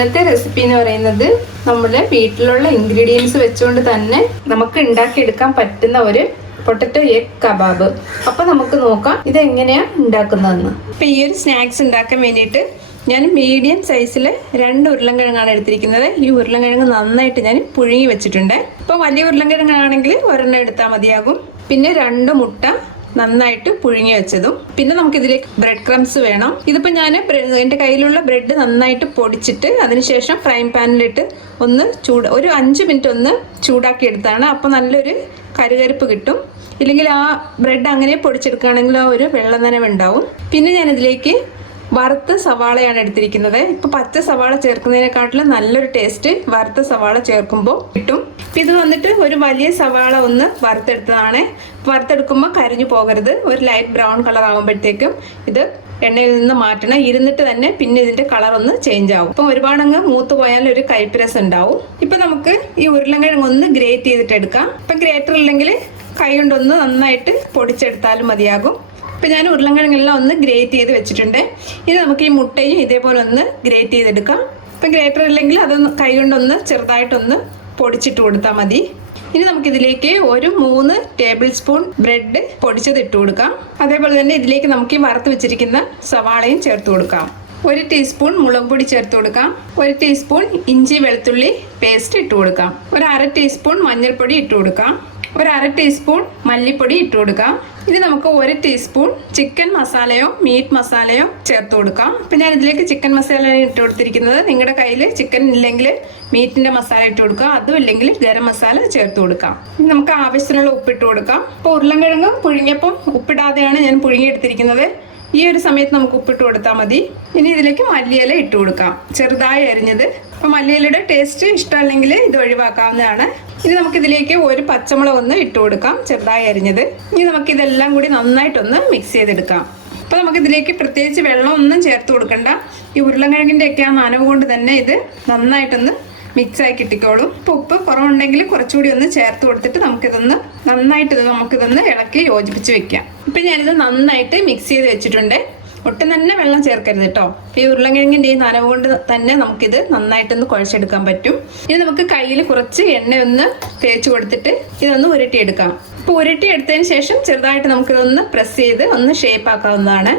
ഇന്നത്തെ റെസിപ്പി എന്ന് പറയുന്നത് നമ്മുടെ വീട്ടിലുള്ള ഇൻഗ്രീഡിയൻസ് വെച്ചുകൊണ്ട് തന്നെ നമുക്ക് ഉണ്ടാക്കിയെടുക്കാൻ പറ്റുന്ന ഒരു പൊട്ടറ്റോ എഗ് കബാബ്. അപ്പോൾ നമുക്ക് നോക്കാം ഇത് എങ്ങനെയാണ് ഉണ്ടാക്കുന്നതെന്ന്. അപ്പോൾ ഈ ഒരു സ്നാക്സ് ഉണ്ടാക്കാൻ വേണ്ടിയിട്ട് ഞാൻ മീഡിയം സൈസിൽ 2 ഉരുളൻകിഴങ്ങാണ് എടുത്തിരിക്കുന്നത്. ഈ ഉരുളൻകിഴങ്ങ് നന്നായിട്ട് ഞാൻ പുഴുങ്ങി വെച്ചിട്ടുണ്ട്. ഇപ്പോൾ വലിയ ഉരുളൻകിഴങ്ങാണെങ്കിൽ ഒരെണ്ണം എടുത്താൽ മതിയാകും. പിന്നെ 2 മുട്ട നന്നായിട്ട് പുഴുങ്ങി വെച്ചതും. പിന്നെ നമുക്കിതിലേക്ക് ബ്രെഡ് ക്രംസ് വേണം. ഇതിപ്പോൾ ഞാൻ എൻ്റെ കയ്യിലുള്ള ബ്രെഡ് നന്നായിട്ട് പൊടിച്ചിട്ട് അതിനുശേഷം ഫ്രൈ പാനിലിട്ട് ഒന്ന് ഒരു 5 മിനിറ്റ് ഒന്ന് ചൂടാക്കി എടുത്താണ്. അപ്പോൾ നല്ലൊരു കരുകരുപ്പ് കിട്ടും. ഇല്ലെങ്കിൽ ആ ബ്രെഡ് അങ്ങനെ പൊടിച്ചെടുക്കുകയാണെങ്കിൽ ആ ഒരു വെള്ളനനവ് ഉണ്ടാവും. പിന്നെ ഞാനിതിലേക്ക് വറുത്ത സവാളയാണ് എടുത്തിരിക്കുന്നത്. ഇപ്പോൾ പച്ച സവാള ചേർക്കുന്നതിനെക്കാട്ടിലും നല്ലൊരു ടേസ്റ്റ് വറുത്ത സവാള ചേർക്കുമ്പോൾ കിട്ടും. അപ്പം ഇത് വന്നിട്ട് ഒരു വലിയ സവാള ഒന്ന് വറുത്തെടുത്തതാണ്. വറുത്തെടുക്കുമ്പോൾ കരിഞ്ഞു പോകരുത്. ഒരു ലൈറ്റ് ബ്രൗൺ കളർ ആകുമ്പോഴത്തേക്കും ഇത് എണ്ണയിൽ നിന്ന് മാറ്റണം. ഇരുന്നിട്ട് തന്നെ പിന്നെ ഇതിൻ്റെ കളർ ഒന്ന് ചേഞ്ച് ആവും. അപ്പം ഒരുപാടങ്ങ് മൂത്ത് പോയാൽ ഒരു കയ്പ്പ് ഉണ്ടാവും. ഇപ്പം നമുക്ക് ഈ ഉരുളൻകിഴങ്ങ് ഒന്ന് ഗ്രേറ്റ് ചെയ്തിട്ട് എടുക്കാം. ഇപ്പം ഗ്രേറ്റർ ഇല്ലെങ്കിൽ കൈ കൊണ്ടൊന്ന് നന്നായിട്ട് പൊടിച്ചെടുത്താലും മതിയാകും. ഇപ്പം ഞാൻ ഉരുളൻകിഴങ്ങെല്ലാം ഒന്ന് ഗ്രേറ്റ് ചെയ്ത് വെച്ചിട്ടുണ്ട്. ഇനി നമുക്ക് ഈ മുട്ടയും ഇതേപോലെ ഒന്ന് ഗ്രേറ്റ് ചെയ്തെടുക്കാം. ഇപ്പം ഗ്രേറ്റർ ഇല്ലെങ്കിൽ അതൊന്ന് കൈ കൊണ്ടൊന്ന് ചെറുതായിട്ടൊന്ന് പൊടിച്ചിട്ട് കൊടുത്താൽ മതി. ഇനി നമുക്കിതിലേക്ക് ഒരു 3 ടേബിൾ സ്പൂൺ ബ്രെഡ് പൊടിച്ചത് ഇട്ട് കൊടുക്കാം. അതേപോലെ തന്നെ ഇതിലേക്ക് നമുക്ക് ഈ വറുത്ത് വെച്ചിരിക്കുന്ന സവാളയും ചേർത്ത് കൊടുക്കാം. 1 ടീസ്പൂൺ മുളക് പൊടി ചേർത്ത് കൊടുക്കാം. 1 ടീസ്പൂൺ ഇഞ്ചി വെളുത്തുള്ളി പേസ്റ്റ് ഇട്ട് കൊടുക്കാം. 1/2 ടീസ്പൂൺ മഞ്ഞൾപ്പൊടി ഇട്ട് കൊടുക്കാം. 1/2 ടീസ്പൂൺ മല്ലിപ്പൊടി ഇട്ട് കൊടുക്കാം. ഇനി നമുക്ക് 1 ടീസ്പൂൺ ചിക്കൻ മസാലയോ മീറ്റ് മസാലയോ ചേർത്ത് കൊടുക്കാം. അപ്പം ഞാൻ ഇതിലേക്ക് ചിക്കൻ മസാല ഇട്ട് കൊടുത്തിരിക്കുന്നത്. നിങ്ങളുടെ കയ്യിൽ ചിക്കൻ ഇല്ലെങ്കിൽ മീറ്റിൻ്റെ മസാല ഇട്ട് കൊടുക്കുക. അതും ഇല്ലെങ്കിൽ ഗരം മസാല ചേർത്ത് കൊടുക്കാം. ഇനി നമുക്ക് ആവശ്യത്തിനുള്ള ഉപ്പിട്ട് കൊടുക്കാം. ഇപ്പോൾ ഉരുളൻകിഴങ്ങ് പുഴുങ്ങിയപ്പം ഉപ്പിടാതെയാണ് ഞാൻ പുഴുങ്ങിയെടുത്തിരിക്കുന്നത്. ഈ ഒരു സമയത്ത് നമുക്ക് ഉപ്പിട്ട് കൊടുത്താൽ മതി. ഇനി ഇതിലേക്ക് മല്ലിയില ഇട്ട് കൊടുക്കാം, ചെറുതായി അരിഞ്ഞത്. അപ്പോൾ മല്ലിയിലയുടെ ടേസ്റ്റ് ഇഷ്ടമല്ലെങ്കിൽ ഇത് ഒഴിവാക്കാവുന്നതാണ്. ഇനി നമുക്കിതിലേക്ക് ഒരു പച്ചമുളക് ഒന്ന് ഇട്ട് കൊടുക്കാം, ചെറുതായി അരിഞ്ഞത്. ഇനി നമുക്കിതെല്ലാം കൂടി നന്നായിട്ടൊന്ന് മിക്സ് ചെയ്തെടുക്കാം. അപ്പോൾ നമുക്കിതിലേക്ക് പ്രത്യേകിച്ച് വെള്ളമൊന്നും ചേർത്ത് കൊടുക്കണ്ട. ഈ ഉരുളൻകിഴങ്ങിൻ്റെ ഒക്കെ ആ നനവ് കൊണ്ട് തന്നെ ഇത് നന്നായിട്ടൊന്ന് മിക്സായി കിട്ടിക്കോളും. ഇപ്പോൾ ഉപ്പ് കുറവുണ്ടെങ്കിൽ കുറച്ചുകൂടി ഒന്ന് ചേർത്ത് കൊടുത്തിട്ട് നമുക്കിതൊന്ന് ഇളക്കി യോജിപ്പിച്ച് വെക്കാം. ഇപ്പം ഞാനിത് നന്നായിട്ട് മിക്സ് ചെയ്ത് വെച്ചിട്ടുണ്ട്. ഒട്ടും തന്നെ വെള്ളം ചേർക്കരുത് കേട്ടോ. ഈ ഉരുളൻകിഴങ്ങിൻ്റെ ഈ നനവ് കൊണ്ട് തന്നെ നമുക്കിത് നന്നായിട്ടൊന്ന് കുഴച്ചെടുക്കാൻ പറ്റും. ഇനി നമുക്ക് കയ്യിൽ കുറച്ച് എണ്ണ ഒന്ന് തേച്ച് കൊടുത്തിട്ട് ഇതൊന്ന് ഉരുട്ടിയെടുക്കാം. ഇപ്പോൾ ഉരുട്ടിയെടുത്തതിന് ശേഷം ചെറുതായിട്ട് നമുക്കിതൊന്ന് പ്രസ് ചെയ്ത് ഒന്ന് ഷേപ്പ് ആക്കാവുന്നതാണ്.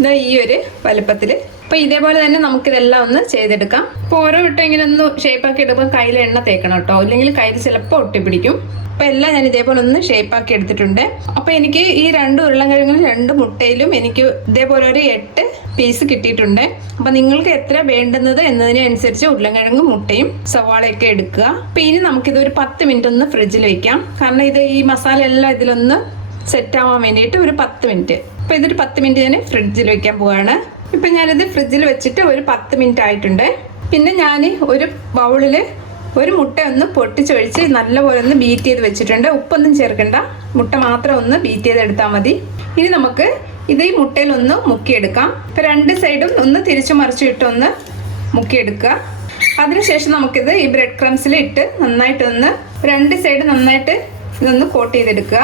ഇതാ ഈ ഒരു വലുപ്പത്തിൽ. അപ്പോൾ ഇതേപോലെ തന്നെ നമുക്കിതെല്ലാം ഒന്ന് ചെയ്തെടുക്കാം. അപ്പോൾ ഓരോ വട്ടം ഇങ്ങനെ ഒന്ന് ഷേപ്പാക്കി എടുക്കുമ്പോൾ കയ്യിൽ എണ്ണ തേക്കണം കേട്ടോ, ഇല്ലെങ്കിൽ കയ്യിൽ ചിലപ്പോൾ ഒട്ടിപ്പിടിക്കും. അപ്പോൾ എല്ലാം ഞാൻ ഇതേപോലെ ഒന്ന് ഷേപ്പാക്കി എടുത്തിട്ടുണ്ട്. അപ്പോൾ എനിക്ക് ഈ 2 ഉരുളൻകിഴങ്ങിലും 2 മുട്ടയിലും എനിക്ക് ഇതേപോലെ ഒരു 8 പീസ് കിട്ടിയിട്ടുണ്ട്. അപ്പോൾ നിങ്ങൾക്ക് എത്ര വേണ്ടുന്നത് എന്നതിനനുസരിച്ച് ഉരുളൻകിഴങ്ങും മുട്ടയും സവാളയൊക്കെ എടുക്കുക. അപ്പോൾ ഇനി നമുക്കിത് ഒരു 10 മിനിറ്റ് ഒന്ന് ഫ്രിഡ്ജിൽ വയ്ക്കാം. കാരണം ഇത് ഈ മസാല എല്ലാം ഇതിലൊന്ന് സെറ്റ് ആവാൻ വേണ്ടിയിട്ട് ഒരു 10 മിനിറ്റ്. അപ്പോൾ ഇതൊരു 10 മിനിറ്റ് ഞാൻ ഫ്രിഡ്ജിൽ വെക്കാൻ പോവാണ്. ഇപ്പം ഞാനിത് ഫ്രിഡ്ജിൽ വെച്ചിട്ട് ഒരു 10 മിനിറ്റ് ആയിട്ടുണ്ട്. പിന്നെ ഞാൻ ഒരു ബൗളിൽ ഒരു മുട്ട ഒന്ന് പൊട്ടിച്ചൊഴിച്ച് നല്ലപോലെ ഒന്ന് ബീറ്റ് ചെയ്ത് വെച്ചിട്ടുണ്ട്. ഉപ്പൊന്നും ചേർക്കണ്ട, മുട്ട മാത്രം ഒന്ന് ബീറ്റ് ചെയ്തെടുത്താൽ മതി. ഇനി നമുക്ക് ഇത് ഈ മുട്ടയിലൊന്ന് മുക്കിയെടുക്കാം. ഇപ്പം 2 സൈഡും ഒന്ന് തിരിച്ചു മറിച്ചു ഇട്ടൊന്ന് മുക്കിയെടുക്കുക. അതിനുശേഷം നമുക്കിത് ഈ ബ്രെഡ് ക്രംസിൽ ഇട്ട് നന്നായിട്ടൊന്ന് 2 സൈഡ് നന്നായിട്ട് ഇതൊന്ന് കോട്ട് ചെയ്തെടുക്കുക.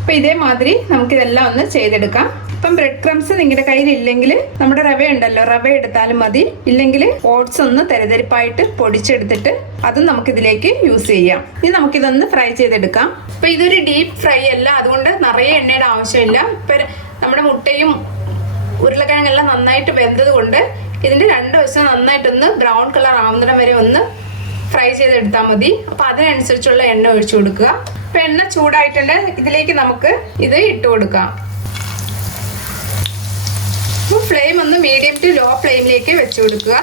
അപ്പോൾ ഇതേമാതിരി നമുക്കിതെല്ലാം ഒന്ന് ചെയ്തെടുക്കാം. ഇപ്പം ബ്രെഡ് ക്രംസ് നിങ്ങളുടെ കയ്യിൽ ഇല്ലെങ്കിൽ നമ്മുടെ റവ ഉണ്ടല്ലോ, റവ എടുത്താലും മതി. ഇല്ലെങ്കിൽ ഓട്സ് ഒന്ന് തരിതരിപ്പായിട്ട് പൊടിച്ചെടുത്തിട്ട് അതും നമുക്കിതിലേക്ക് യൂസ് ചെയ്യാം. ഇനി നമുക്കിതൊന്ന് ഫ്രൈ ചെയ്തെടുക്കാം. ഇപ്പം ഇതൊരു ഡീപ്പ് ഫ്രൈ അല്ല, അതുകൊണ്ട് നിറയെ എണ്ണയുടെ ആവശ്യമില്ല. ഇപ്പം നമ്മുടെ മുട്ടയും ഉരുളക്കിഴങ്ങെല്ലാം നന്നായിട്ട് വെന്തത് കൊണ്ട് ഇതിൻ്റെ 2 വശം നന്നായിട്ടൊന്ന് ബ്രൗൺ കളർ ആവുന്നിടം വരെ ഒന്ന് ഫ്രൈ ചെയ്തെടുത്താൽ മതി. അപ്പോൾ അതിനനുസരിച്ചുള്ള എണ്ണ ഒഴിച്ചു കൊടുക്കുക. ഇപ്പം എണ്ണ ചൂടായിട്ടുണ്ട്. ഇതിലേക്ക് നമുക്ക് ഇത് ഇട്ട് കൊടുക്കാം. ഫ്ലെയിം ഒന്ന് മീഡിയം ടു ലോ ഫ്ലെയിമിലേക്ക് വെച്ച് കൊടുക്കുക.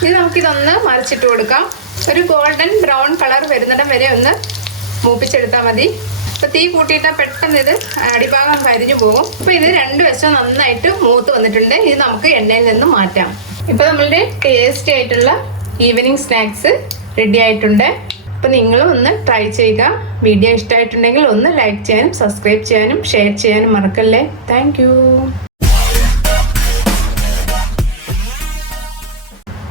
ഇനി നമുക്കിതൊന്ന് മറിച്ചിട്ട് കൊടുക്കാം. ഒരു ഗോൾഡൻ ബ്രൗൺ കളർ വരുന്നിടം വരെ ഒന്ന് മൂപ്പിച്ചെടുത്താൽ മതി. ഇപ്പോൾ തീ കൂട്ടിയിട്ടാൽ പെട്ടെന്ന് ഇത് അടിഭാഗം കരിഞ്ഞു പോകും. അപ്പോൾ ഇത് 2 വശം നന്നായിട്ട് മൂത്ത് വന്നിട്ടുണ്ട്. ഇത് നമുക്ക് എണ്ണയിൽ നിന്ന് മാറ്റാം. ഇപ്പോൾ നമ്മളുടെ ടേസ്റ്റി ആയിട്ടുള്ള ഈവനിങ് സ്നാക്സ് റെഡി ആയിട്ടുണ്ട്. അപ്പോൾ നിങ്ങളും ഒന്ന് ട്രൈ ചെയ്യുക. വീഡിയോ ഇഷ്ടമായിട്ടുണ്ടെങ്കിൽ ഒന്ന് ലൈക്ക് ചെയ്യാനും സബ്സ്ക്രൈബ് ചെയ്യാനും ഷെയർ ചെയ്യാനും മറക്കല്ലേ. താങ്ക്